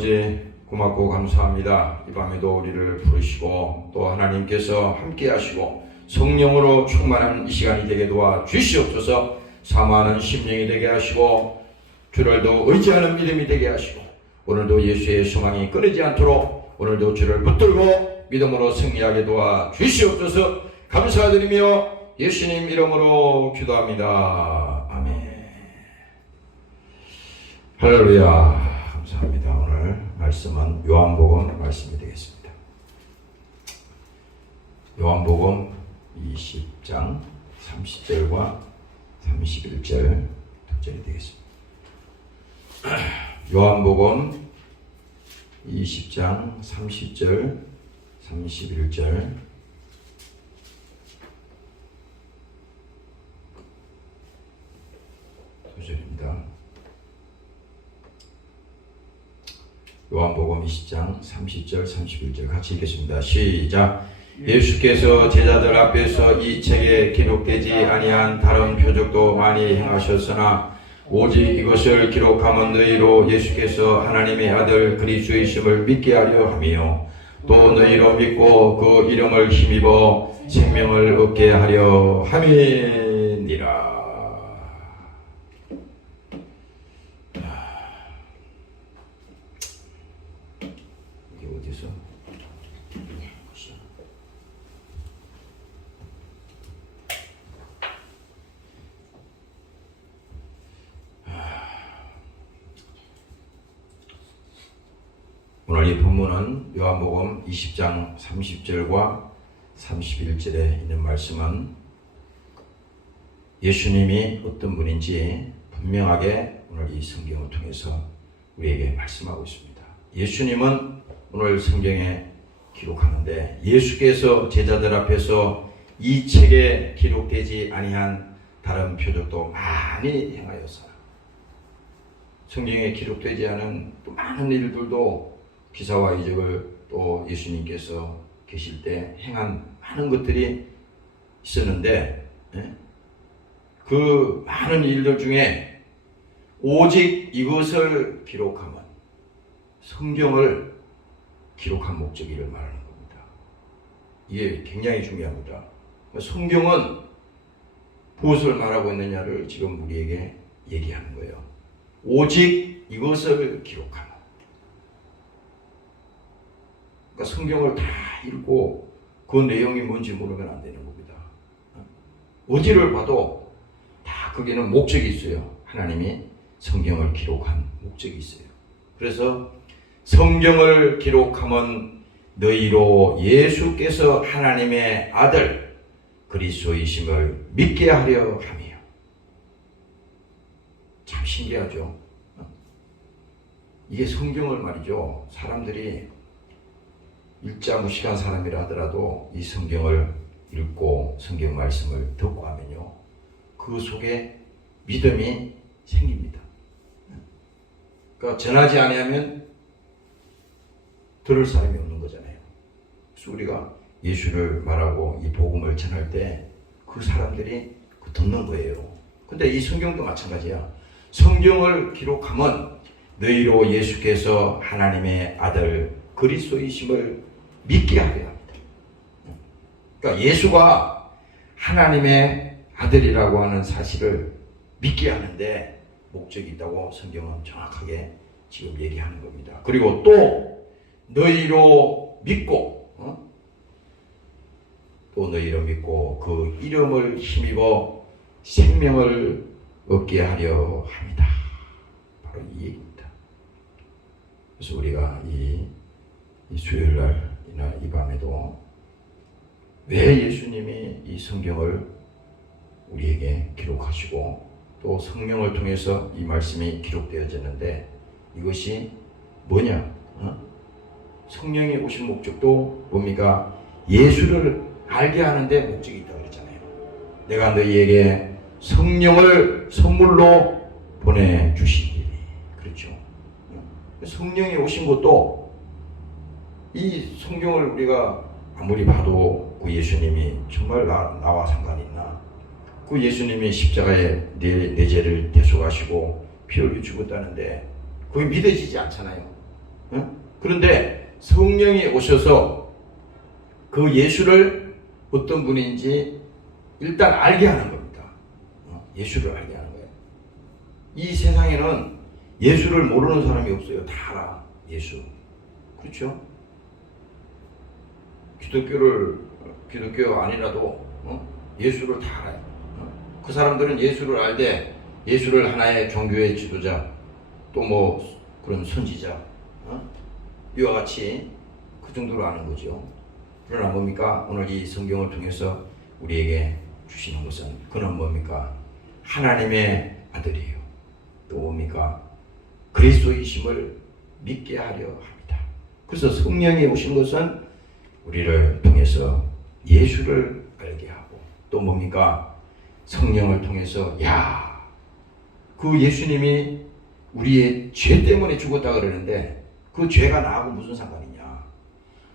아버지 고맙고 감사합니다. 이 밤에도 우리를 부르시고 또 하나님께서 함께 하시고 성령으로 충만한 이 시간이 되게 도와 주시옵소서. 사모하는 심령이 되게 하시고 주를 더 의지하는 믿음이 되게 하시고 오늘도 예수의 소망이 끊이지 않도록 오늘도 주를 붙들고 믿음으로 승리하게 도와 주시옵소서. 감사드리며 예수님 이름으로 기도합니다. 아멘. 할렐루야. 감사합니다. 오늘 말씀은 요한복음 말씀이 되겠습니다. 요한복음 20장 30절과 31절 두 절이 되겠습니다. 요한복음 20장 30절 31절 두 절입니다. 요한복음 20장 30절 31절 같이 읽겠습니다. 시작. 예수께서 제자들 앞에서 이 책에 기록되지 아니한 다른 표적도 많이 행하셨으나 오직 이것을 기록함은 너희로 예수께서 하나님의 아들 그리스도이심을 믿게 하려 함이요 또 너희로 믿고 그 이름을 힘입어 생명을 얻게 하려 함이니라. 이게 어디서? 오늘 이 본문은 요한복음 20장 30절과 31절에 있는 말씀은 예수님이 어떤 분인지 분명하게 오늘 이 성경을 통해서 우리에게 말씀하고 있습니다. 예수님은 오늘 성경에 기록하는데 예수께서 제자들 앞에서 이 책에 기록되지 아니한 다른 표적도 많이 행하였으나 성경에 기록되지 않은 또 많은 일들도 기사와 이적을 또 예수님께서 계실 때 행한 많은 것들이 있었는데 그 많은 일들 중에 오직 이것을 기록하면 성경을 기록한 목적이를 말하는 겁니다. 이게 굉장히 중요합니다. 성경은 무엇을 말하고 있느냐를 지금 우리에게 얘기하는 거예요. 오직 이것을 기록하면. 그러니까 성경을 다 읽고 그 내용이 뭔지 모르면 안 되는 겁니다. 어디를 봐도 다 거기는 목적이 있어요. 하나님이 성경을 기록한 목적이 있어요. 그래서 성경을 기록하면 너희로 예수께서 하나님의 아들 그리스도이심을 믿게 하려 함이요. 참 신기하죠. 이게 성경을 말이죠. 사람들이 일자무식한 사람이라 하더라도 이 성경을 읽고 성경 말씀을 듣고 하면요, 그 속에 믿음이 생깁니다. 그러니까 전하지 않으면 들을 사람이 없는 거잖아요. 그래서 우리가 예수를 말하고 이 복음을 전할 때 그 사람들이 듣는 거예요. 근데 이 성경도 마찬가지야. 성경을 기록하면 너희로 예수께서 하나님의 아들 그리스도이심을 믿게 하려 합니다. 그러니까 예수가 하나님의 아들이라고 하는 사실을 믿게 하는데 목적이 있다고 성경은 정확하게 지금 얘기하는 겁니다. 그리고 또 너희로 믿고 또 너희로 믿고 그 이름을 힘입어 생명을 얻게 하려 합니다. 바로 이 얘기입니다. 그래서 우리가 이 수요일날이나 이 밤에도 왜 예수님이 이 성경을 우리에게 기록하시고 또 성령을 통해서 이 말씀이 기록되어졌는데 이것이 뭐냐? 성령이 오신 목적도 뭡니까? 예수를 알게 하는데 목적이 있다고 그랬잖아요. 내가 너희에게 성령을 선물로 보내주시리니. 그렇죠. 성령이 오신 것도 이 성경을 우리가 아무리 봐도 그 예수님이 정말 나와 상관이 있나? 그 예수님이 십자가에 내 죄를 대속하시고 피 흘려 죽었다는데 그게 믿어지지 않잖아요. 그런데 성령이 오셔서 그 예수를 어떤 분인지 일단 알게 하는 겁니다. 예수를 알게 하는 거예요. 이 세상에는 예수를 모르는 사람이 없어요. 다 알아. 예수. 그렇죠? 기독교 아니라도 예수를 다 알아요. 그 사람들은 예수를 알되 예수를 하나의 종교의 지도자 또 뭐 그런 선지자 이와 같이 그 정도로 아는 거죠. 그러나 뭡니까? 오늘 이 성경을 통해서 우리에게 주시는 것은 그는 뭡니까? 하나님의 아들이에요. 또 뭡니까? 그리스도이심을 믿게 하려 합니다. 그래서 성령이 오신 것은 우리를 통해서 예수를 알게 하고 또 뭡니까? 성령을 통해서 그 예수님이 우리의 죄 때문에 죽었다 그러는데 그 죄가 나하고 무슨 상관이냐?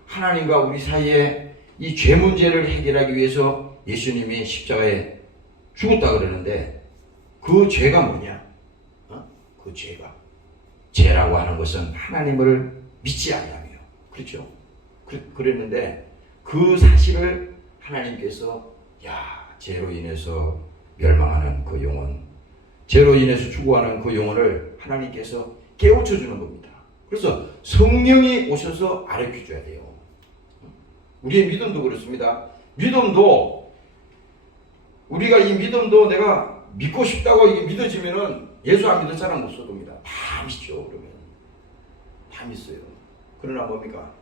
하나님과 우리 사이에 이 죄 문제를 해결하기 위해서 예수님이 십자가에 죽었다 그러는데 그 죄가 뭐냐? 그 죄라고 하는 것은 하나님을 믿지 않냐며. 그렇죠? 그랬는데 그 사실을 하나님께서 죄로 인해서 멸망하는 그 영혼, 죄로 인해서 죽어가는 그 영혼을 하나님께서 깨우쳐 주는 겁니다. 그래서 성령이 오셔서 가르쳐 줘야 돼요. 우리의 믿음도 그렇습니다. 믿음도 우리가 이 믿음도 내가 믿고 싶다고 이게 믿어지면은 예수 안 믿는 사람 못 써둡니다. 다 믿죠. 그러면 다 믿어요. 그러나 뭡니까?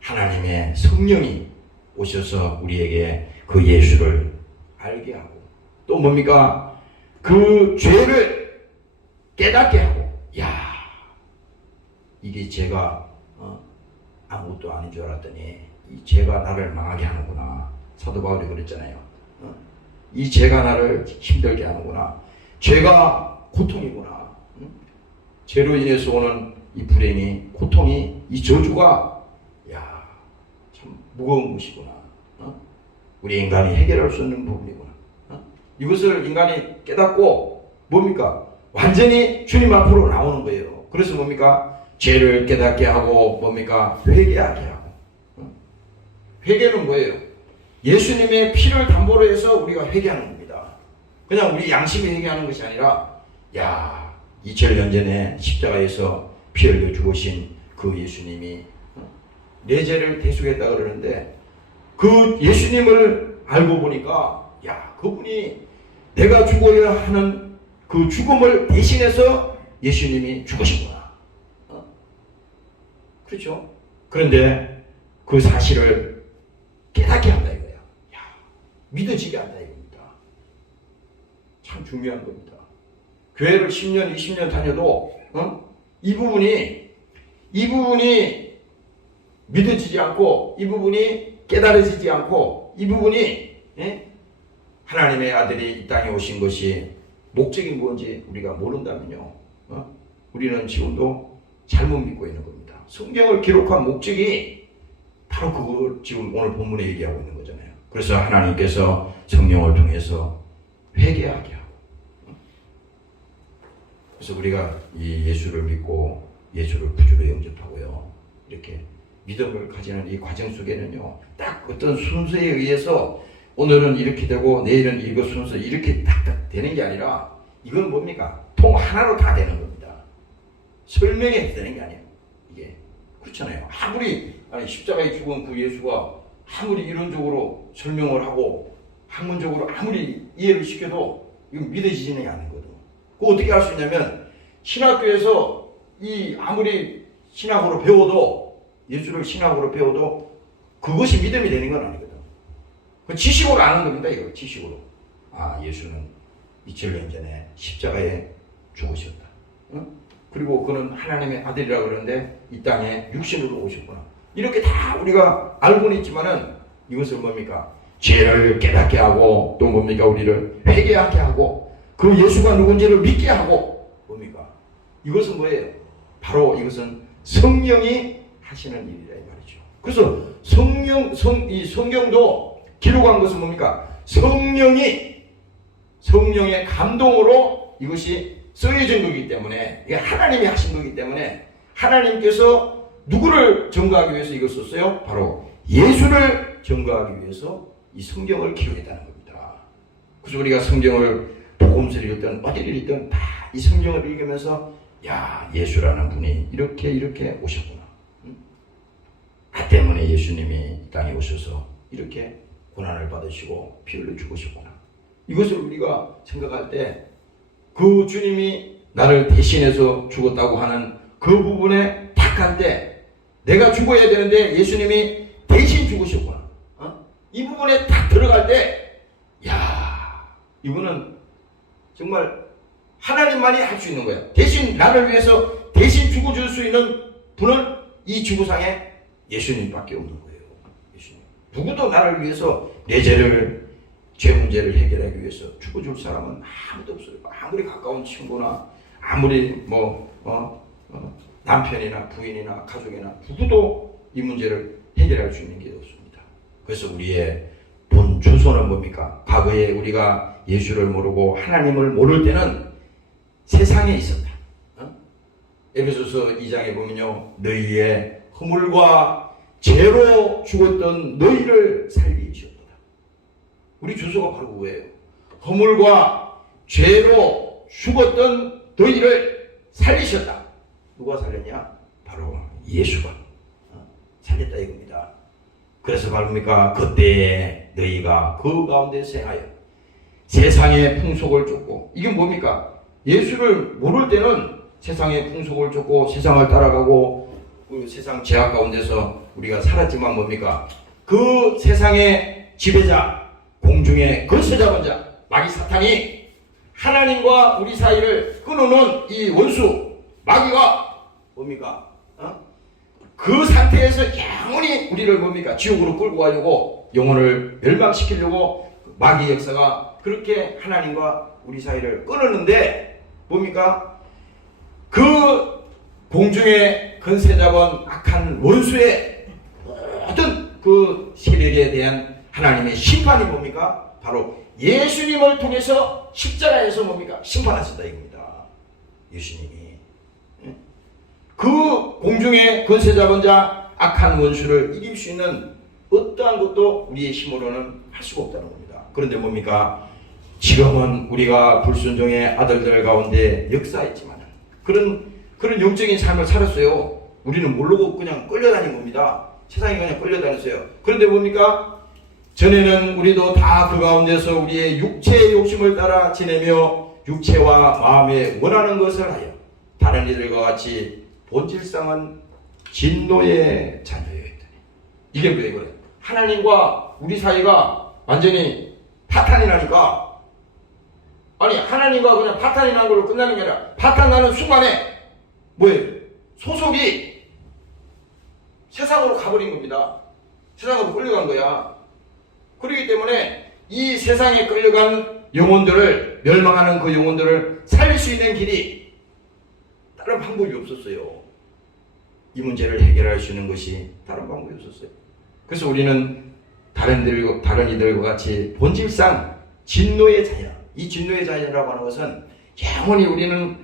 하나님의 성령이 오셔서 우리에게 그 예수를 알게 하고 또 뭡니까? 그 죄를 깨닫게 하고 이게 죄가 아무것도 아닌 줄 알았더니 이 죄가 나를 망하게 하는구나. 사도 바울이 그랬잖아요. 이 죄가 나를 힘들게 하는구나. 죄가 고통이구나. 죄로 인해서 오는 이 불행이, 고통이, 이 저주가 참 무거운 것이구나. 우리 인간이 해결할 수 없는 부분이구나. 이것을 인간이 깨닫고 뭡니까? 완전히 주님 앞으로 나오는 거예요. 그래서 뭡니까? 죄를 깨닫게 하고 뭡니까? 회개하게 하고. 회개는 뭐예요? 예수님의 피를 담보로 해서 우리가 회개하는 겁니다. 그냥 우리 양심이 회개하는 것이 아니라 2000년 전에 십자가에서 피 흘려 죽으신 그 예수님이 내 죄를 대속했다 그러는데 그 예수님을 알고 보니까 그분이 내가 죽어야 하는 그 죽음을 대신해서 예수님이 죽으신구나. 그렇죠? 그런데 그 사실을 깨닫게 한다 이거야. 믿어지게 한다 이겁니다. 참 중요한 겁니다. 교회를 10년, 20년 다녀도 이 부분이 믿어지지 않고 이 부분이 깨달아지지 않고 이 부분이 하나님의 아들이 이 땅에 오신 것이 목적이 뭔지 우리가 모른다면요. 우리는 지금도 잘못 믿고 있는 겁니다. 성경을 기록한 목적이 바로 그걸 지금 오늘 본문에 얘기하고 있는 거잖아요. 그래서 하나님께서 성령을 통해서 회개하게 하고 그래서 우리가 이 예수를 믿고 예수를 구주로 영접하고요. 이렇게 믿음을 가지는 이 과정 속에는요. 딱 어떤 순서에 의해서 오늘은 이렇게 되고 내일은 이거 순서 이렇게 딱딱 되는 게 아니라 이건 뭡니까? 통 하나로 다 되는 겁니다. 설명해야 되는 게 아니에요. 이게 그렇잖아요. 아무리 십자가에 죽은 그 예수가 아무리 이론적으로 설명을 하고 학문적으로 아무리 이해를 시켜도 이건 믿어지지는 않거든. 그거 어떻게 할 수 있냐면 신학교에서 이 아무리 신학으로 배워도 예수를 신학으로 배워도 그것이 믿음이 되는 건 아니거든. 지식으로 아는 겁니다. 이거 지식으로. 예수는 2000년 전에 십자가에 죽으셨다. 그리고 그는 하나님의 아들이라고 그러는데 이 땅에 육신으로 오셨구나. 이렇게 다 우리가 알고는 있지만은 이것을 뭡니까? 죄를 깨닫게 하고 또 뭡니까? 우리를 회개하게 하고 그 예수가 누군지를 믿게 하고 뭡니까? 이것은 뭐예요? 바로 이것은 성령이 하시는 일이라 이 말이죠. 그래서 이 성경도 기록한 것은 뭡니까? 성령의 감동으로 이것이 쓰여진 거기 때문에 이게 하나님이 하신 거기 때문에 하나님께서 누구를 증거하기 위해서 이걸 썼어요? 바로 예수를 증거하기 위해서 이 성경을 기록했다는 겁니다. 그래서 우리가 성경을 복음서를 읽든 어디를 읽든 다 이 성경을 읽으면서 야, 예수라는 분이 이렇게 오셨구나. 나 때문에 예수님이 이 땅에 오셔서 이렇게 고난을 받으시고 피 흘려 죽으셨구나. 이것을 우리가 생각할 때 그 주님이 나를 대신해서 죽었다고 하는 그 부분에 딱 갈 때 내가 죽어야 되는데 예수님이 대신 죽으셨구나. 이 부분에 딱 들어갈 때 야, 이거는 정말 하나님만이 할 수 있는 거야. 대신 나를 위해서 대신 죽어줄 수 있는 분은 이 지구상에 예수님밖에 없는 거예요. 예수님. 누구도 나를 위해서 내 죄 문제를 해결하기 위해서 죽어줄 사람은 아무도 없어요. 아무리 가까운 친구나 아무리 남편이나 부인이나 가족이나 누구도 이 문제를 해결할 수 있는 게 없습니다. 그래서 우리의 본 주소는 뭡니까? 과거에 우리가 예수를 모르고 하나님을 모를 때는 세상에 있었다. 에베소서 2장에 보면요, 너희의 허물과 죄로 죽었던 너희를 살리셨도다. 우리 주소가 바로 그거예요. 허물과 죄로 죽었던 너희를 살리셨다. 누가 살렸냐? 바로 예수가 살렸다 이겁니다. 그래서 말입니까? 그때 너희가 그 가운데 생하여 세상의 풍속을 쫓고, 이게 뭡니까? 예수를 모를 때는 세상의 풍속을 쫓고 세상을 따라가고 그 세상 죄악 가운데서 우리가 살았지만 뭡니까? 그 세상의 지배자, 공중의 권세 잡은 자, 마귀 사탄이 하나님과 우리 사이를 끊어놓은 이 원수 마귀가 뭡니까? 그 상태에서 영원히 우리를 뭡니까? 지옥으로 끌고 가려고, 영혼을 멸망시키려고 마귀 역사가 그렇게 하나님과 우리 사이를 끊었는데 뭡니까? 그 공중의 권세 잡은 악한 원수의 모든 그 세력에 대한 하나님의 심판이 뭡니까? 바로 예수님을 통해서 십자가에서 뭡니까? 심판하신다 이겁니다. 예수님이. 그 공중의 권세 잡은 자, 악한 원수를 이길 수 있는 어떠한 것도 우리의 힘으로는 할 수가 없다는 겁니다. 그런데 뭡니까? 지금은 우리가 불순종의 아들들 가운데 역사했지만 그런 영적인 삶을 살았어요. 우리는 모르고 그냥 끌려다닌 겁니다. 세상에 그냥 끌려다녔어요. 그런데 뭡니까? 전에는 우리도 다 그 가운데서 우리의 육체의 욕심을 따라 지내며 육체와 마음에 원하는 것을 하여 다른 이들과 같이 본질상은 진노의 자녀였더니. 이게 왜 그래? 하나님과 우리 사이가 완전히 파탄이 나니까, 아니 하나님과 그냥 파탄이 난 걸로 끝나는 게 아니라 파탄 나는 순간에 뭐예요? 소속이 세상으로 가버린 겁니다. 세상으로 끌려간 거야. 그렇기 때문에 이 세상에 끌려간 영혼들을, 멸망하는 그 영혼들을 살릴 수 있는 길이 다른 방법이 없었어요. 이 문제를 해결할 수 있는 것이 다른 방법이 없었어요. 그래서 우리는 다른 이들과 같이 본질상 진노의 자녀, 이 진노의 자녀라고 하는 것은 영원히 우리는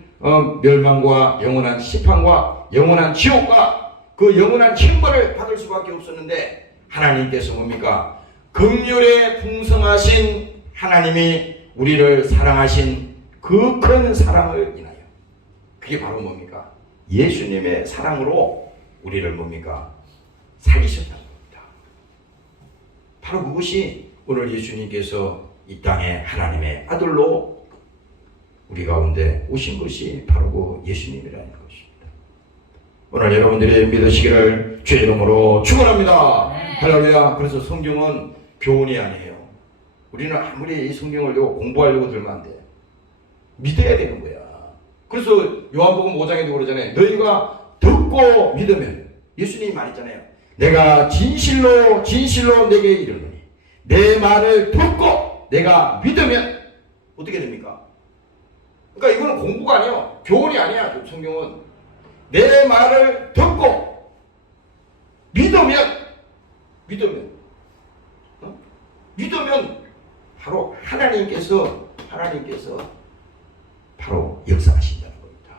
멸망과 영원한 심판과 영원한 지옥과 그 영원한 형벌을 받을 수밖에 없었는데, 하나님께서 뭡니까? 긍휼에 풍성하신 하나님이 우리를 사랑하신 그 큰 사랑을 인하여, 그게 바로 뭡니까? 예수님의 사랑으로 우리를 뭡니까? 살리셨다는 겁니다. 바로 그것이 오늘 예수님께서 이 땅에 하나님의 아들로 우리 가운데 오신 것이 바로 그 예수님이라는 것입니다. 오늘 여러분들이 믿으시기를 주의 이름으로 축원합니다. 할렐루야. 그래서 성경은 교훈이 아니에요. 우리는 아무리 이 성경을 공부하려고 들면 안 돼. 믿어야 되는 거야. 그래서 요한복음 5장에도 그러잖아요. 너희가 듣고 믿으면, 예수님이 말했잖아요. 내가 진실로 진실로 내게 이르노니 내 말을 듣고 내가 믿으면 어떻게 됩니까? 그러니까 이거는 공부가 아니에요. 교훈이 아니야. 성경은 내 말을 듣고 믿으면 바로 하나님께서 바로 역사하신다는 겁니다.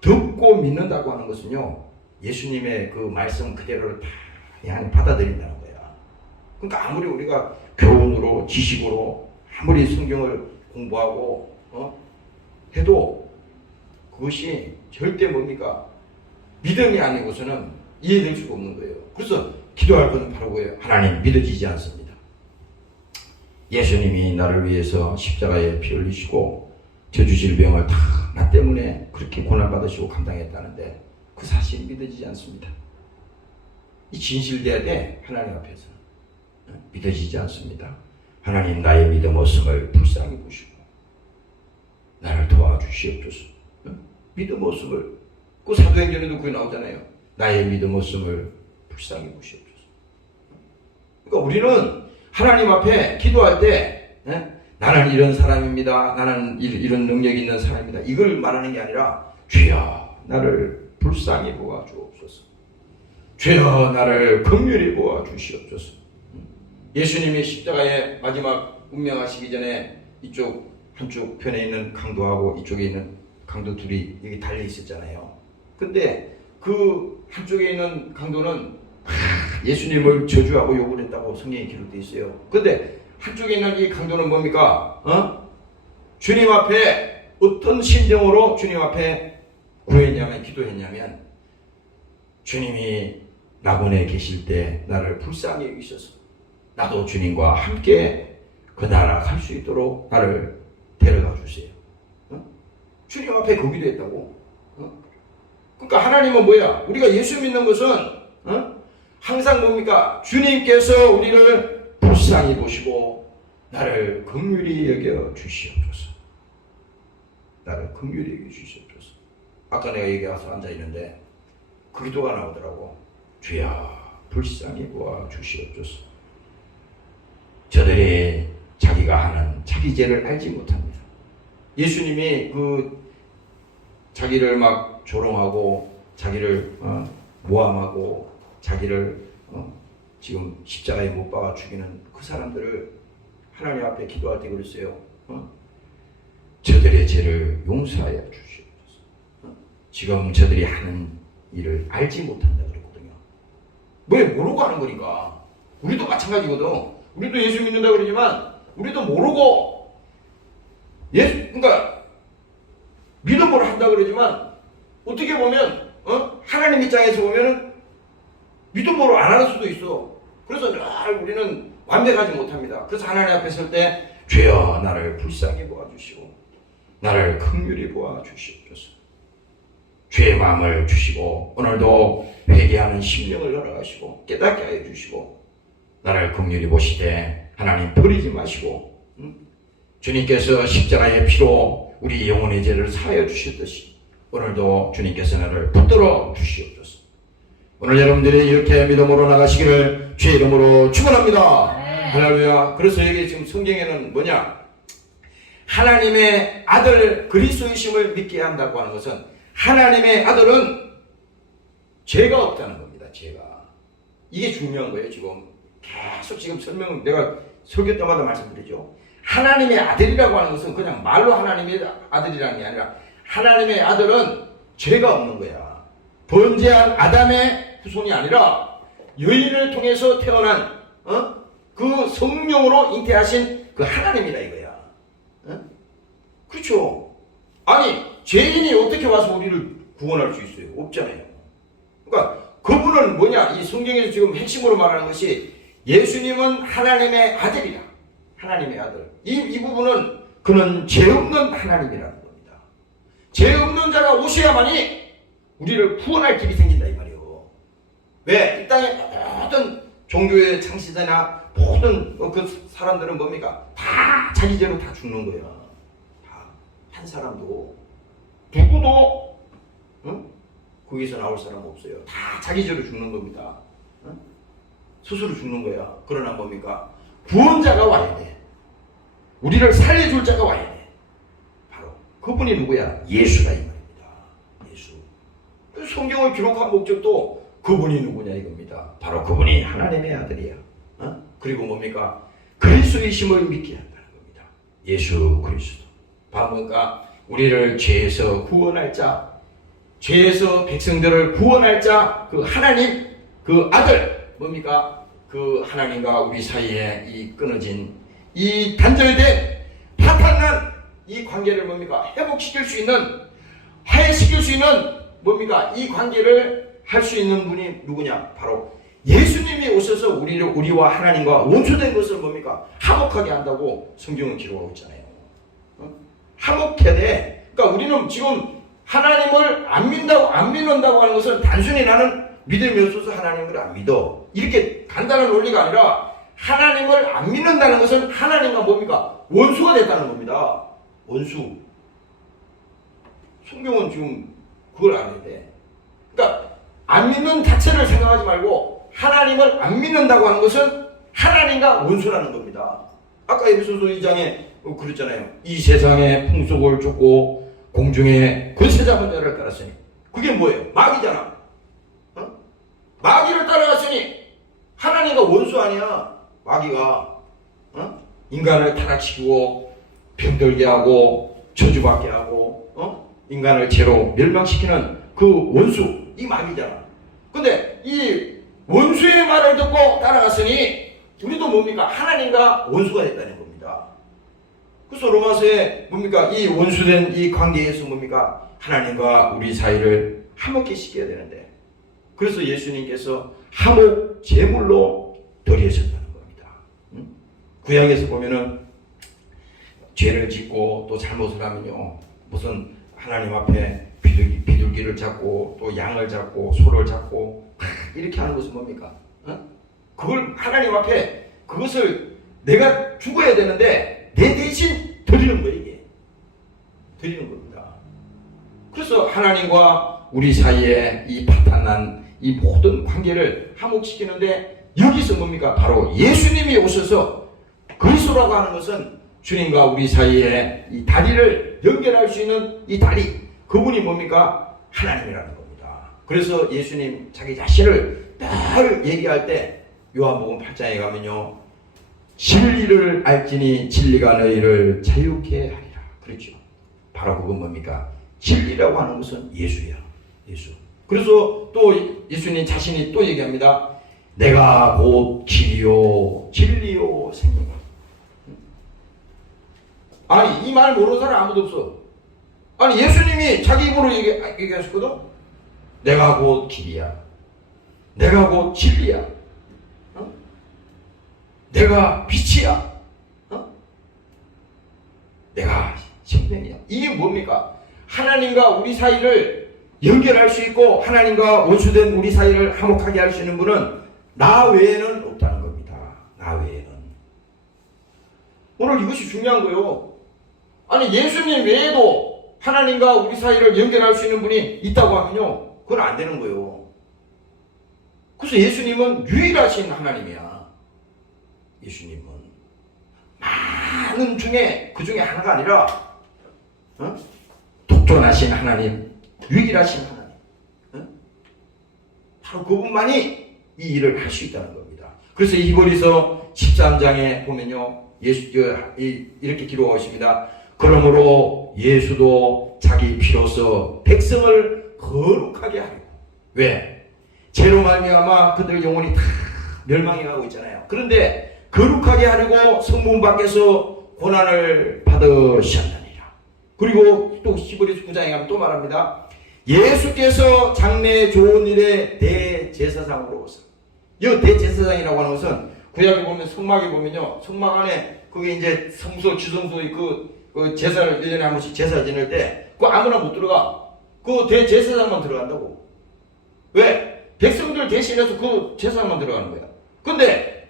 듣고 믿는다고 하는 것은요, 예수님의 그 말씀 그대로를 다 그냥 받아들인다는 거야. 그러니까 아무리 우리가 교훈으로 지식으로 아무리 성경을 공부하고 해도 그것이 절대 뭡니까? 믿음이 아니고서는 이해될 수가 없는 거예요. 그래서 기도할 것은 바로 그거예요. 하나님, 믿어지지 않습니다. 예수님이 나를 위해서 십자가에 피 흘리시고 저주질병을 다 나 때문에 그렇게 고난받으시고 감당했다는데 그 사실이 믿어지지 않습니다. 이 진실돼야 돼. 하나님 앞에서 믿어지지 않습니다. 하나님, 나의 믿음 없음을 불쌍히 보시고 나를 도와주시옵소서. 믿음 없음을, 그 사도행전에도 그게 나오잖아요. 나의 믿음 없음을 불쌍히 보시옵소서. 그러니까 우리는 하나님 앞에 기도할 때 나는 이런 사람입니다. 나는 이런 능력이 있는 사람입니다. 이걸 말하는 게 아니라 주여 나를 불쌍히 보아 주옵소서. 주여 나를 긍휼히 보아 주시옵소서. 예수님이 십자가에 마지막 운명하시기 전에 이쪽 한쪽 편에 있는 강도하고 이쪽에 있는 강도 둘이 여기 달려 있었잖아요. 근데 그 한쪽에 있는 강도는 예수님을 저주하고 욕을 했다고 성경에 기록되어 있어요. 근데 한쪽에 있는 이 강도는 뭡니까? 주님 앞에 어떤 심정으로 주님 앞에 구했냐면, 기도했냐면, 주님이 낙원에 계실 때 나를 불쌍히 여기셔서 나도 주님과 함께 그 나라 갈 수 있도록 나를 데려가 주세요. 주님 앞에 그 기도했다고. 그러니까 하나님은 뭐야? 우리가 예수 믿는 것은 항상 뭡니까? 주님께서 우리를 불쌍히 보시고 나를 긍휼히 여겨 주시옵소서. 나를 긍휼히 여겨 주시옵소서. 아까 내가 여기 와서 앉아 있는데 그 기도가 나오더라고. 주여 불쌍히 보아 주시옵소서. 저들이 자기가 하는 자기 죄를 알지 못합니다. 예수님이 그 자기를 막 조롱하고 자기를 모함하고 자기를 지금 십자가에 못 박아 죽이는 그 사람들을 하나님 앞에 기도할 때 그랬어요. 저들의 죄를 용서하여 주시옵소서. 지금 저들이 하는 일을 알지 못한다 그랬거든요. 왜 모르고 하는 거니까. 우리도 마찬가지거든. 우리도 예수 믿는다 그러지만 우리도 모르고 그러니까 믿음으로 한다 그러지만 어떻게 보면 하나님 입장에서 보면은 믿음으로 안 하는 수도 있어. 그래서 늘 우리는 완벽하지 못합니다. 그래서 하나님 앞에 설 때 주여 나를 불쌍히 보아주시고 나를 긍휼히 보아주시옵소서. 주의 마음을 주시고 오늘도 회개하는 심령을 허락하시고 깨닫게 하여 주시고 나를 긍휼히 보시되 하나님 버리지 마시고 주님께서 십자가의 피로 우리 영혼의 죄를 사하여 주셨듯이 오늘도 주님께서 나를 붙들어 주시옵소서. 오늘 여러분들이 이렇게 믿음으로 나가시기를 주의 이름으로 축원합니다. 할렐루야. 그래서 여기 지금 성경에는 뭐냐? 하나님의 아들 그리스도이심을 믿게 한다고 하는 것은 하나님의 아들은 죄가 없다는 겁니다. 죄가. 이게 중요한 거예요. 지금 계속 지금 설명 내가 설교 때마다 말씀드리죠. 하나님의 아들이라고 하는 것은 그냥 말로 하나님의 아들이라는 게 아니라 하나님의 아들은 죄가 없는 거야. 번제한 아담의 후손이 아니라 여인을 통해서 태어난 그 성령으로 잉태하신 그 하나님이다 이거야. 그렇죠. 아니 죄인이 어떻게 와서 우리를 구원할 수 있어요? 없잖아요. 그러니까 그분은 뭐냐? 이 성경에서 지금 핵심으로 말하는 것이 예수님은 하나님의 아들이라. 하나님의 아들. 이 부분은 그는 죄 없는 하나님이라는 겁니다. 죄 없는 자가 오셔야만이 우리를 구원할 길이 생긴다 이 말이에요. 왜? 이 땅에 모든 종교의 창시자나 모든 그 사람들은 뭡니까? 다 자기 죄로 다 죽는 거야. 다. 한 사람도 누구도 거기서 나올 사람 없어요. 다 자기 죄로 죽는 겁니다. 스스로 죽는 거야. 그러나 뭡니까? 구원자가 와야 돼. 우리를 살려줄 자가 와야 돼. 바로 그분이 누구야? 예수다 이 말입니다. 예수. 성경을 기록한 목적도 그분이 누구냐 이겁니다. 바로 그분이 하나님의 아들이야. 그리고 뭡니까? 그리스도이심을 믿게 한다는 겁니다. 예수 그리스도. 바로 뭡니까? 우리를 죄에서 구원할 자, 죄에서 백성들을 구원할 자, 그 하나님, 그 아들, 뭡니까? 그 하나님과 우리 사이에 이 끊어진, 이 단절된, 파탄난 이 관계를 뭡니까? 회복시킬 수 있는, 화해시킬 수 있는, 뭡니까? 이 관계를 할 수 있는 분이 누구냐? 바로 예수님이 오셔서 우리와 하나님과 원수된 것을 뭡니까? 화목하게 한다고 성경은 기록하고 있잖아요. 화목해야 돼. 그러니까 우리는 지금 하나님을 안 믿는다고 하는 것은 단순히 나는 믿음이 없어서 하나님을 안 믿어, 이렇게 간단한 논리가 아니라, 하나님을 안 믿는다는 것은 하나님과 뭡니까? 원수가 됐다는 겁니다. 원수. 성경은 지금 그걸 안 해야 돼. 그러니까 안 믿는 자체를 생각하지 말고, 하나님을 안 믿는다고 하는 것은 하나님과 원수라는 겁니다. 아까 에베소서 2장에 그랬잖아요. 이 세상의 풍속을 쫓고 공중에 권세 잡은 자를 따랐으니, 그게 뭐예요? 마귀잖아. 마귀를 따라갔으니 하나님과 원수 아니야. 마귀가 인간을 타락시키고 병들게 하고 저주받게 하고 인간을 죄로 멸망시키는 그 원수, 이 마귀잖아. 근데 이 원수의 말을 듣고 따라갔으니 우리도 뭡니까? 하나님과 원수가 됐다는 겁니다. 그래서 로마서에 뭡니까? 이 원수된 이 관계에서 뭡니까? 하나님과 우리 사이를 화목케 시켜야 되는데, 그래서 예수님께서 화목 제물로 드려졌다는 겁니다. 구약에서 보면은 죄를 짓고 또 잘못을 하면요, 무슨 하나님 앞에 비둘기를 잡고 또 양을 잡고 소를 잡고 이렇게 하는 것은 뭡니까? 그걸 하나님 앞에, 그것을 내가 죽어야 되는데 내 대신 드리는 거예요. 이게 드리는 겁니다. 그래서 하나님과 우리 사이에 이 파탄난 이 모든 관계를 화목시키는데, 여기서 뭡니까? 바로 예수님이 오셔서, 그리스도라고 하는 것은 주님과 우리 사이에 이 다리를 연결할 수 있는 이 다리, 그분이 뭡니까? 하나님이라는 겁니다. 그래서 예수님 자기 자신을 늘 얘기할 때 요한복음 8장에 가면요, 진리를 알지니 진리가 너희를 자유케 하리라. 그렇죠. 바로 그건 뭡니까? 진리라고 하는 것은 예수야. 예수. 그래서 또 예수님 자신이 또 얘기합니다. 내가 곧 길이요 진리요 생명이요. 아니, 이 말 모르는 사람 아무도 없어. 아니, 예수님이 자기 입으로 얘기하셨거든. 내가 곧 길이야. 내가 곧 진리야. 내가 빛이야. 내가 생명이야. 이게 뭡니까? 하나님과 우리 사이를 연결할 수 있고 하나님과 원수된 우리 사이를 화목하게 할 수 있는 분은 나 외에는 없다는 겁니다. 나 외에는. 오늘 이것이 중요한 거예요. 아니, 예수님 외에도 하나님과 우리 사이를 연결할 수 있는 분이 있다고 하면요, 그건 안 되는 거예요. 그래서 예수님은 유일하신 하나님이야. 예수님은 많은 중에 그 중에 하나가 아니라 독존하신 하나님, 유일하신 하나님, 바로 그분만이 이 일을 할 수 있다는 겁니다. 그래서 히브리서 13장에 보면요, 이렇게 기록하고 있습니다. 그러므로 예수도 자기 피로써 백성을 거룩하게 하려고. 왜? 죄로 말미암아 그들 영혼이 다 멸망해 가고 있잖아요. 그런데 거룩하게 하려고 성문 밖에서 고난을 받으셨느니라. 그리고 또 히브리서 9장에 가면 또 말합니다. 예수께서 장래 좋은 일의 대제사장으로 오사. 이 대제사장이라고 하는 것은 구약에 보면 성막에 보면요, 성막 안에 그게 이제 성소 주성소의 그 제사를 1년에 한 번씩 제사 지낼 때 그거 아무나 못 들어가. 그 대제사장만 들어간다고. 왜? 백성들 대신해서 그 제사장만 들어가는 거야. 근데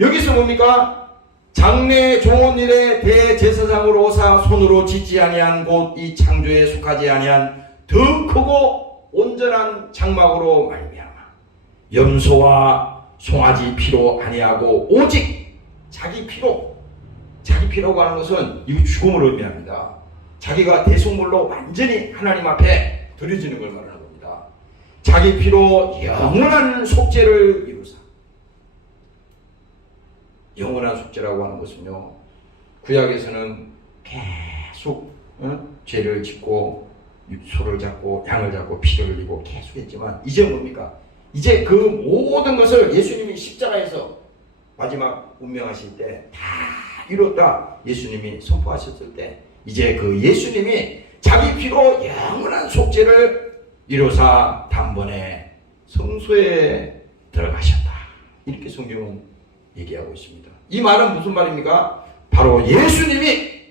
여기서 뭡니까? 장래 좋은 일에 대제사장으로 오사 손으로 짓지 아니한 곧 이 창조에 속하지 아니한 더 크고 온전한 장막으로 말미암아 염소와 송아지 피로 아니하고 오직 자기 피로고 하는 것은 이거 죽음을 의미합니다. 자기가 대속물로 완전히 하나님 앞에 드려지는 걸 말하는 겁니다. 자기 피로 영원한 속죄를 이루사. 영원한 속죄라고 하는 것은요, 구약에서는 계속 죄를 짓고 소를 잡고 양을 잡고 피를 흘리고 계속 했지만 이제 뭡니까? 이제 그 모든 것을 예수님이 십자가에서 마지막 운명하실 때 다 이뤘다 예수님이 선포하셨을 때 이제 그 예수님이 자기 피로 영원한 속죄를 이루사 단번에 성소에 들어가셨다. 이렇게 성경은 얘기하고 있습니다. 이 말은 무슨 말입니까? 바로 예수님이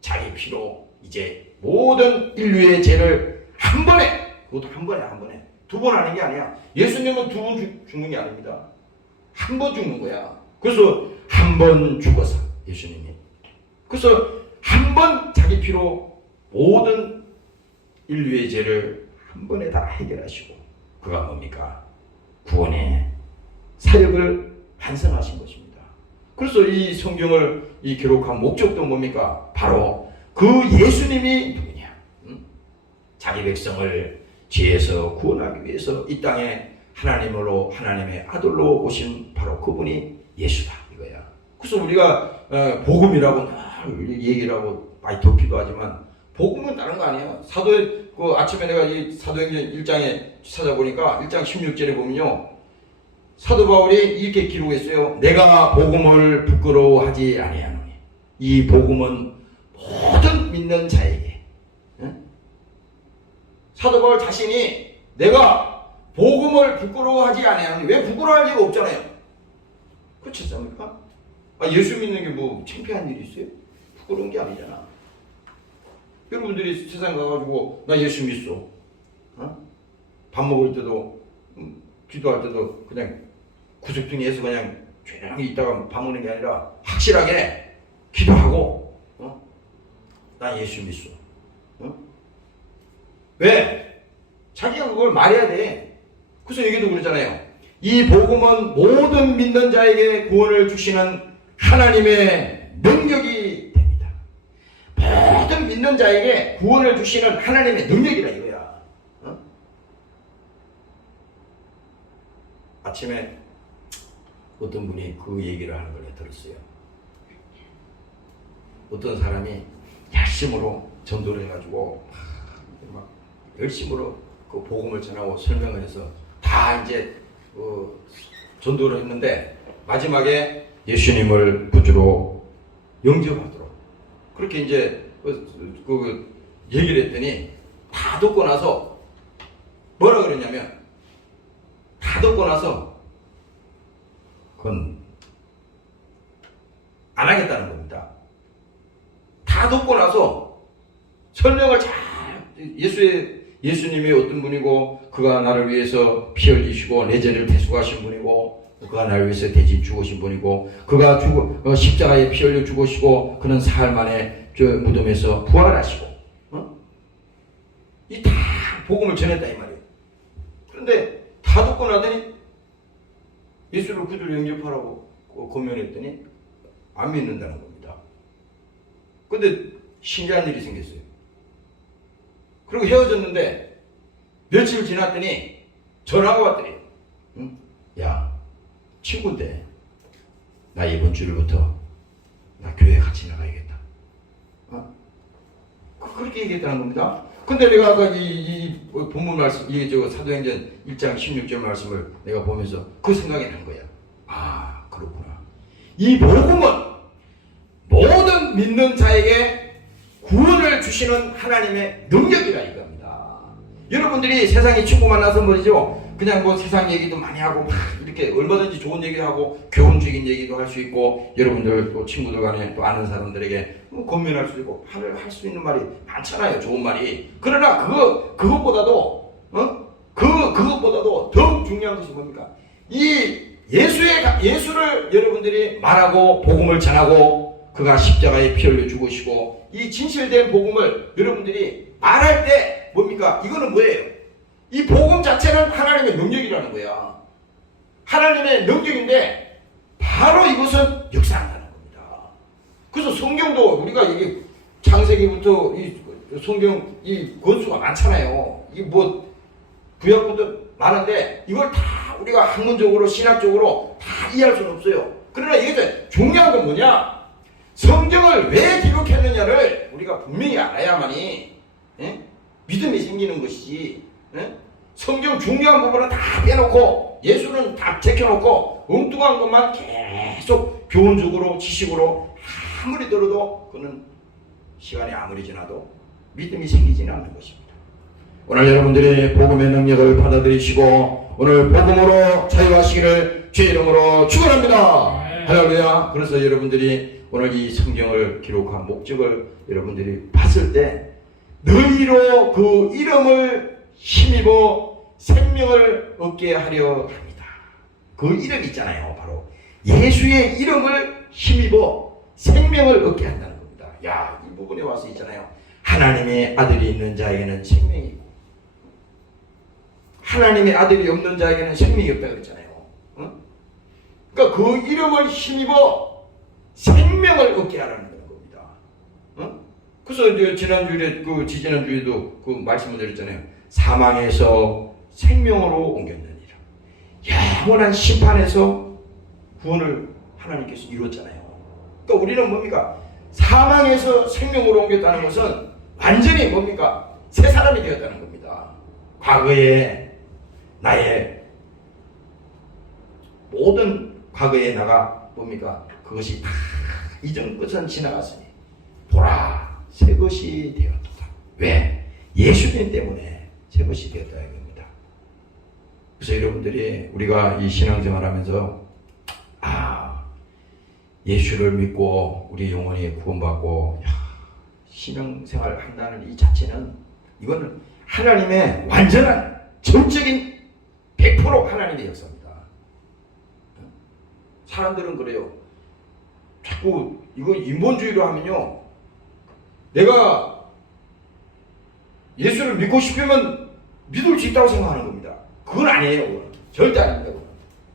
자기 피로 이제 모든 인류의 죄를 한 번에, 그것도 한 번에 두 번 하는 게 아니야. 예수님은 두 번 죽는 게 아닙니다. 한 번 죽는 거야. 그래서 한 번 죽어서 예수님이 그래서 한 번 자기 피로 모든 인류의 죄를 한 번에 다 해결하시고 그가 뭡니까? 구원의 사역을 완성하신 것입니다. 그래서 이 성경을 이 기록한 목적도 뭡니까? 바로 그 예수님이 누구냐? 자기 백성을 죄에서 구원하기 위해서 이 땅에 하나님으로 하나님의 아들로 오신 바로 그분이 예수다 이거야. 그래서 우리가 복음이라고 늘 얘기를 하고 많이 덮기도 하지만 복음은 다른 거 아니에요. 그 아침에 내가 이 사도행전 1장에 찾아보니까 1장 16절에 보면요. 사도 바울이 이렇게 기록했어요. 내가 복음을 부끄러워하지 아니하노니 이 복음은 모든 믿는 자에게. 응? 사도 바울 자신이 내가 복음을 부끄러워하지 아니하노니 왜 부끄러워할 리가 없잖아요. 그렇지 않습니까? 예수 믿는 게 뭐 창피한 일이 있어요? 부끄러운 게 아니잖아. 여러분들이 세상 가가지고 나 예수 믿어. 밥 먹을 때도 기도할 때도 그냥 구석탱이에서 그냥 조용히 있다가 밥 먹는 게 아니라 확실하게 기도하고 나 예수 믿어. 왜? 자기가 그걸 말해야 돼. 그래서 여기도 그러잖아요. 이 복음은 모든 믿는 자에게 구원을 주시는 하나님의 능력이 됩니다. 모든 믿는 자에게 구원을 주시는 하나님의 능력이라 이거야. 아침에 어떤 분이 그 얘기를 하는 걸 들었어요. 어떤 사람이 열심으로 전도를 해가지고 막 열심으로 그 복음을 전하고 설명을 해서 다 이제 전도를 했는데 마지막에 예수님을 구주로 영접하도록 그렇게 이제 그 얘기를 했더니 다 듣고 나서 뭐라 그랬냐면 다 듣고 나서 그건 안 하겠다는 겁니다. 다 듣고 나서 설명을 잘 예수님이 어떤 분이고 그가 나를 위해서 피 흘리시고 내 죄를 대속하신 분이고 그가 나를 위해서 대신 죽으신 분이고 그가 십자가에 피 흘려 죽으시고 그는 사흘 만에 저 무덤에서 부활하시고 이 다 복음을 전했다 이 말이에요. 그런데 다 듣고 나더니 예수를 구주로 영접하라고 권면했더니 안 믿는다는 겁니다. 근데 신기한 일이 생겼어요. 그리고 헤어졌는데 며칠 지났더니 전화가 왔더니 야 친구인데 나 이번 주일부터 나 교회 같이 나가야겠다. 그렇게 얘기했다는 겁니다. 근데 내가 아까 이 본문 말씀, 사도행전 1장 16절 말씀을 내가 보면서 그 생각이 난 거야. 아, 그렇구나. 이 복음은 모든 믿는 자에게 구원을 주시는 하나님의 능력이라 이겁니다. 여러분들이 세상에 친구 만나서 말이죠. 그냥 뭐 세상 얘기도 많이 하고 막 이렇게 얼마든지 좋은 얘기도 하고 교훈적인 얘기도 할 수 있고 여러분들 또 친구들 간에 또 아는 사람들에게 권면할 수 있고 할 수 있는 말이 많잖아요. 좋은 말이. 그러나 그것보다도 그것보다도 더욱 중요한 것이 뭡니까? 이 예수를 여러분들이 말하고 복음을 전하고 그가 십자가에 피 흘려 죽으시고 이 진실된 복음을 여러분들이 말할 때 뭡니까? 이거는 뭐예요? 이 복음 자체는 하나님의 능력이라는 거야. 하나님의 능력인데 바로 이것은 역사한다는 겁니다. 그래서 성경도 우리가 이게 창세기부터 이 성경 이 권수가 많잖아요. 이 뭐 구약부터 많은데 이걸 다 우리가 학문적으로 신학적으로 다 이해할 수는 없어요. 그러나 이게 중요한 건 뭐냐? 성경을 왜 기록했느냐를 우리가 분명히 알아야만이 믿음이 생기는 것이지. 예? 성경 중요한 부분은 다 빼놓고 예수는 다 제껴놓고 엉뚱한 것만 계속 교훈적으로 지식으로 아무리 들어도 그는 시간이 아무리 지나도 믿음이 생기지는 않는 것입니다. 오늘 여러분들이 복음의 능력을 받아들이시고 오늘 복음으로 자유하시기를 주의 이름으로 축원합니다. 할렐루야. 그래서 여러분들이 오늘 이 성경을 기록한 목적을 여러분들이 봤을 때 너희로 그 이름을 힘입어 생명을 얻게 하려 합니다. 그 이름 있잖아요. 바로 예수의 이름을 힘입어 생명을 얻게 한다는 겁니다. 야, 이 부분에 와서 있잖아요. 하나님의 아들이 있는 자에게는 생명이 있고 하나님의 아들이 없는 자에게는 생명이 없다고 그랬잖아요. 응? 그러니까 그 이름을 힘입어 생명을 얻게 하라는 겁니다. 응? 그래서 이제 지난주에 지지난주에도 그 말씀을 드렸잖아요. 사망에서 생명으로 옮겼느니라. 영원한 심판에서 구원을 하나님께서 이루었잖아요. 그러니까 우리는 뭡니까? 사망에서 생명으로 옮겼다는 것은 완전히 뭡니까? 새 사람이 되었다는 겁니다. 과거에 나의 모든 과거에 나가 뭡니까? 그것이 다 이전 것은 지나갔으니 보라 새 것이 되었도다. 왜? 예수님 때문에 새 것이 되었다는 겁니다. 그래서 여러분들이 우리가 이 신앙생활하면서 예수를 믿고 우리 영혼이 구원받고 신앙생활 한다는 이 자체는 이거는 하나님의 완전한 전적인 100% 하나님의 역사입니다. 사람들은 그래요. 자꾸 이거 인본주의로 하면요, 내가 예수를 믿고 싶으면 믿을 수 있다고 생각하는 겁니다. 그건 아니에요. 그건. 절대 아닙니다.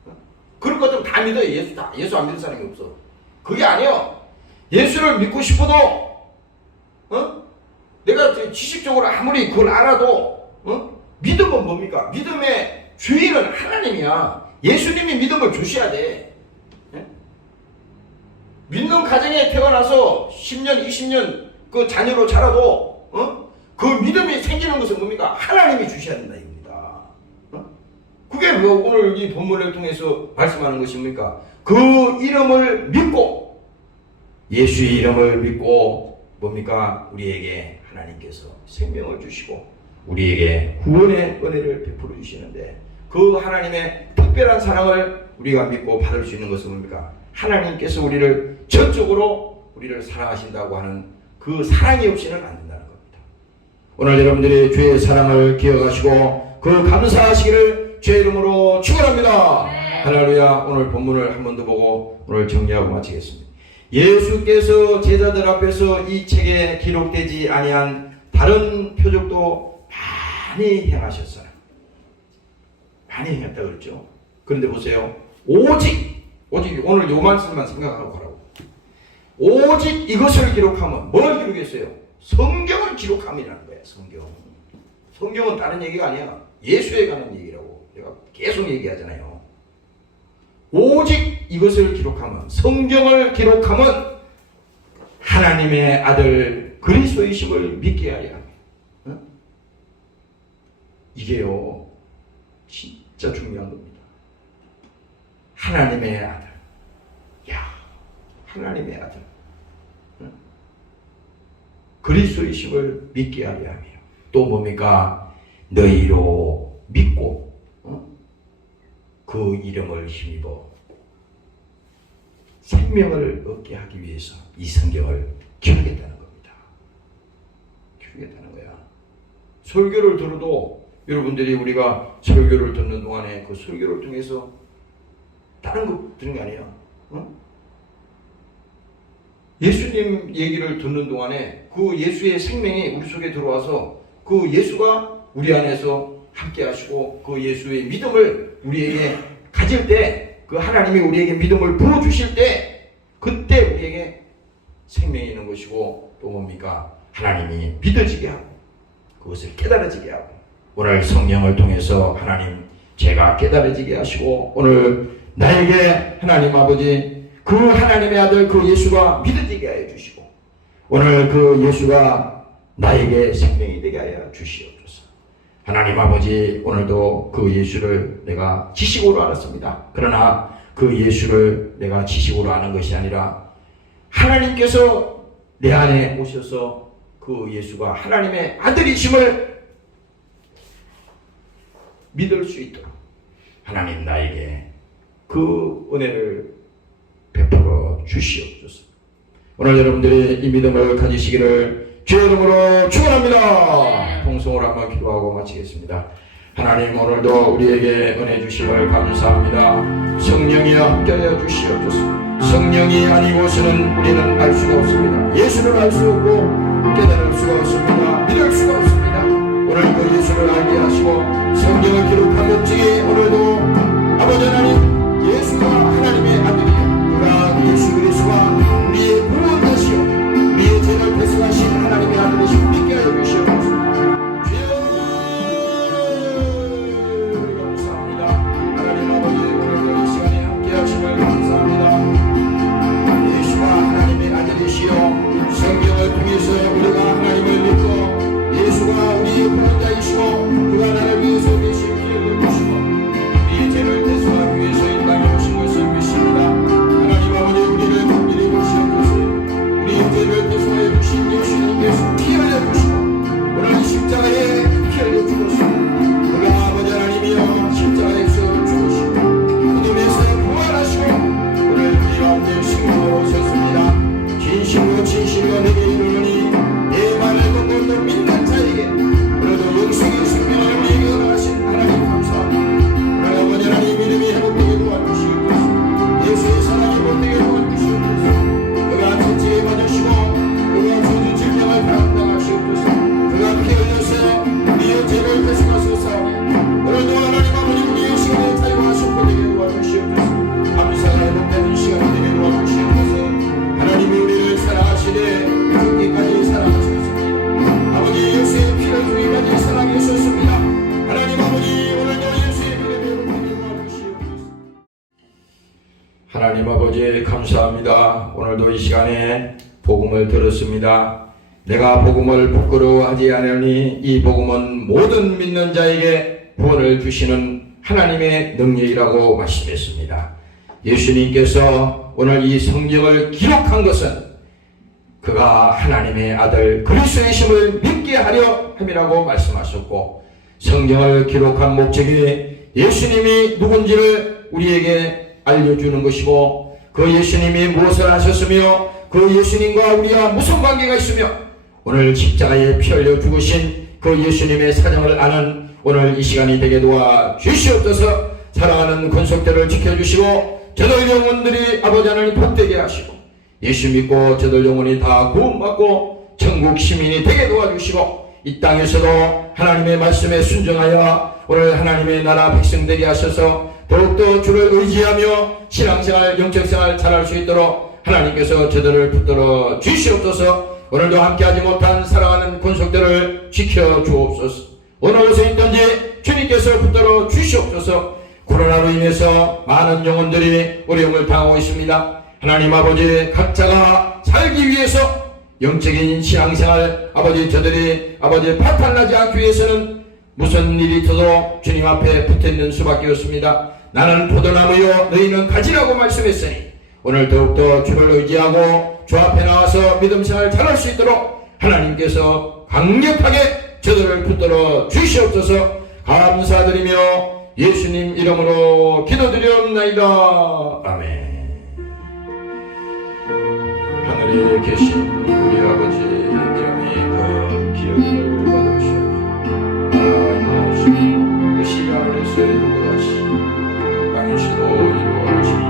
그건. 그런 것들은 다 믿어요. 예수 안 믿는 사람이 없어. 그게 아니에요. 예수를 믿고 싶어도 내가 지식적으로 아무리 그걸 알아도 믿음은 뭡니까? 믿음의 주인은 하나님이야. 예수님이 믿음을 주셔야 돼. 믿는 가정에 태어나서 10년, 20년 그 자녀로 자라도 그 믿음이 생기는 것은 뭡니까? 하나님이 주셔야 된다 이겁니다. 그게 왜 오늘 이 본문을 통해서 말씀하는 것입니까? 그 이름을 믿고 예수의 이름을 믿고 뭡니까? 우리에게 하나님께서 생명을 주시고 우리에게 구원의 은혜를 베풀어 주시는데 그 하나님의 특별한 사랑을 우리가 믿고 받을 수 있는 것은 뭡니까? 하나님께서 우리를 전적으로 우리를 사랑하신다고 하는 그 사랑이 없이는 안 된다는 겁니다. 오늘 여러분들이 주의 사랑을 기억하시고 그 감사하시기를 주의 이름으로 축원합니다. 할렐루야. 오늘 본문을 한 번 더 보고 오늘 정리하고 마치겠습니다. 예수께서 제자들 앞에서 이 책에 기록되지 아니한 다른 표적도 많이 행하셨어요. 많이 행했다고 그랬죠. 그런데 보세요. 오직 오늘 요 말씀만 생각하고 가라고. 오직 이것을 기록하면 뭘 기록했어요? 성경을 기록함이라는 거예요. 성경은 다른 얘기가 아니야. 예수에 관한 얘기라고 내가 계속 얘기하잖아요. 오직 이것을 기록하면, 성경을 기록하면 하나님의 아들 그리스도이심을 믿게 하려 합니다. 이게요 진짜 중요한 겁니다. 하나님의 아들. 하나님의 아들. 그리스도이심을 믿게 하려 하며 또 뭡니까? 너희로 믿고 그 이름을 힘입어 생명을 얻게 하기 위해서 이 성경을 기록했다는 겁니다. 기록했다는 거야. 설교를 들어도 여러분들이 우리가 설교를 듣는 동안에 그 설교를 통해서 다른 거 듣는 게 아니에요. 예수님 얘기를 듣는 동안에 그 예수의 생명이 우리 속에 들어와서 그 예수가 우리 안에서 함께 하시고 그 예수의 믿음을 우리에게 가질 때, 그 하나님이 우리에게 믿음을 부어주실 때 그때 우리에게 생명이 있는 것이고 또 뭡니까? 하나님이 믿어지게 하고 그것을 깨달아지게 하고 오늘 성령을 통해서 하나님 제가 깨달아지게 하시고 오늘 나에게 하나님 아버지 그 하나님의 아들 그 예수가 믿어지게 하여 주시고 오늘 그 예수가 나에게 생명이 되게 하여 주시옵소서. 하나님 아버지, 오늘도 그 예수를 내가 지식으로 알았습니다. 그러나 그 예수를 내가 지식으로 아는 것이 아니라 하나님께서 내 안에 오셔서 그 예수가 하나님의 아들이심을 믿을 수 있도록 하나님 나에게 그 은혜를 베풀어 주시옵소서. 오늘 여러분들이 이 믿음을 가지시기를 주의 이름으로 축원합니다. 통성으로 한번 기도하고 마치겠습니다. 하나님, 오늘도 우리에게 은혜 주심을 감사합니다. 성령이여 함께하여 주시옵소서. 성령이 아니고서는 우리는 알 수가 없습니다. 예수를 알 수 없고 깨달을 수가 없습니다. 믿을 수가 없습니다. 오늘 그 예수를 알게 하시고 성경을 기록한 목적이 오늘도 아버지 하나님, 예수가 하나님의 아들이요, 그가 예수 그리스도가 우리의 구원자시오, 우리의 죄를 대속하신 하나님의 아들이시오 믿게 하여 주시옵소서. 주여 감사합니다. 하나님 아버지, 오늘도 이 시간에 함께 하심을 감사합니다. 예수가 하나님의 아들이시오, 성경을 통해서 우리가 하나님을 믿고 예수가 우리의 구원자이시고 그가 나를 위해서 대신 피를 흘리시고 우리의 죄를 대속하기 위해서 이 땅에 오신 것을 믿습니다. 하나님 아버지, 우리를 긍휼히 보시옵소서. 우리의 죄를 대속하여 주신 예수님께서 피 흘려 주시고 오늘 십자가에 피 흘려 죽었습니다. 그가 아버지 하나님이여 십자가에서 죽으시고 어둠에서 부활하시고 오늘 우리 가운데 생명으로 섰습니다. 진심으로 진실과 내게 이르노니 내 말을 듣고 또 믿는 자에게 오늘도 영생의 생명을 우리에게 허락하신 하나님 감사합니다. 오늘 아버지 하나님 믿음이 회복되게 도와주시옵소서. 예수의 사랑이 못되게 도와주시옵소서. 그가 천지에 받으시고 그가 모든 질병을 감당하시옵소서. 그가 피 흘려서 우리의 죄를 대속하셔서 싸우니 오늘도 하나님 아버지 우리의 시간에 자유하시고 되게 도와주시옵소서. 감사가 회복되는 시간이 되게 도와주시옵소서. 하나님이 우리를 사랑하시되 죽기까지 사랑하셨습니다. 아버지, 예수의 피를 주기까지 사랑해 주셨습니다. 하나님 아버지, 오늘도 예수의 피를 회복하게 도와주시옵소서. 하나님 아버지 감사합니다. 오늘도 이 시간에 복음을 들었습니다. 내가 복음을 부끄러워하지 않으니 이 복음은 모든 믿는 자에게 구원을 주시는 하나님의 능력이라고 말씀했습니다. 예수님께서 오늘 이 성경을 기록한 것은 그가 하나님의 아들 그리스도이심을 믿게 하려 함이라고 말씀하셨고, 성경을 기록한 목적이 예수님이 누군지를 우리에게 알려주는 것이고, 그 예수님이 무엇을 하셨으며 그 예수님과 우리와 무슨 관계가 있으며 오늘 십자가에 피 흘려 죽으신 그 예수님의 사정을 아는 오늘 이 시간이 되게 도와 주시옵소서. 사랑하는 권속들을 지켜주시고 저들 영혼들이 아버지 하나님 복되게 하시고 예수 믿고 저들 영혼이 다 구원받고 천국 시민이 되게 도와주시고 이 땅에서도 하나님의 말씀에 순종하여 오늘 하나님의 나라 백성 되게 하셔서 더욱더 주를 의지하며 신앙생활 영적생활 잘할 수 있도록 하나님께서 저들을 붙들어 주시옵소서. 오늘도 함께하지 못한 사랑하는 권속들을 지켜주옵소서. 어느 곳에 있든지 주님께서 붙들어 주시옵소서. 코로나로 인해서 많은 영혼들이 어려움을 당하고 있습니다. 하나님 아버지, 각자가 살기 위해서 영적인 신앙생활 아버지 저들이 아버지 파탄나지 않기 위해서는 무슨 일이 있어도 주님 앞에 붙어있는 수밖에 없습니다. 나는 포도나무요 너희는 가지라고 말씀했으니 오늘 더욱더 주를 의지하고 주 앞에 나와서 믿음생활 잘할 수 있도록 하나님께서 강력하게 저들을 붙들어 주시옵소서. 감사드리며 예수님 이름으로 기도드리옵나이다. 아멘. 하늘에 계신 우리 아버지 이름이 그 기억을 받으시오. 나아오시고 뜻이 하늘에서 이루어지시 땅에서도 이루어지니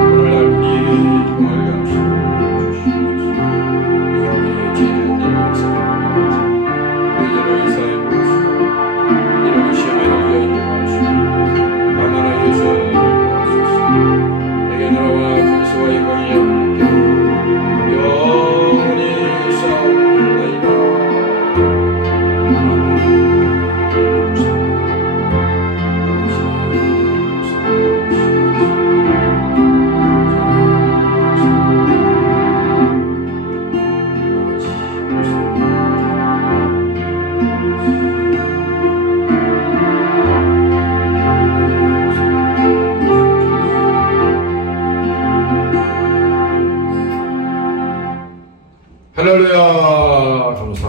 오늘날 우리에게 평을 감시하여 주시옵소서. 우리의 죄를 대하여서 우리 죄를 이사해 주시고 이런 시험에 놓여 있는 것이고 다만 하여서 도와주소서. 내게 나라와 근수와 영광이 함께 영원히 싸우리이다. 할렐루야 감사합니다.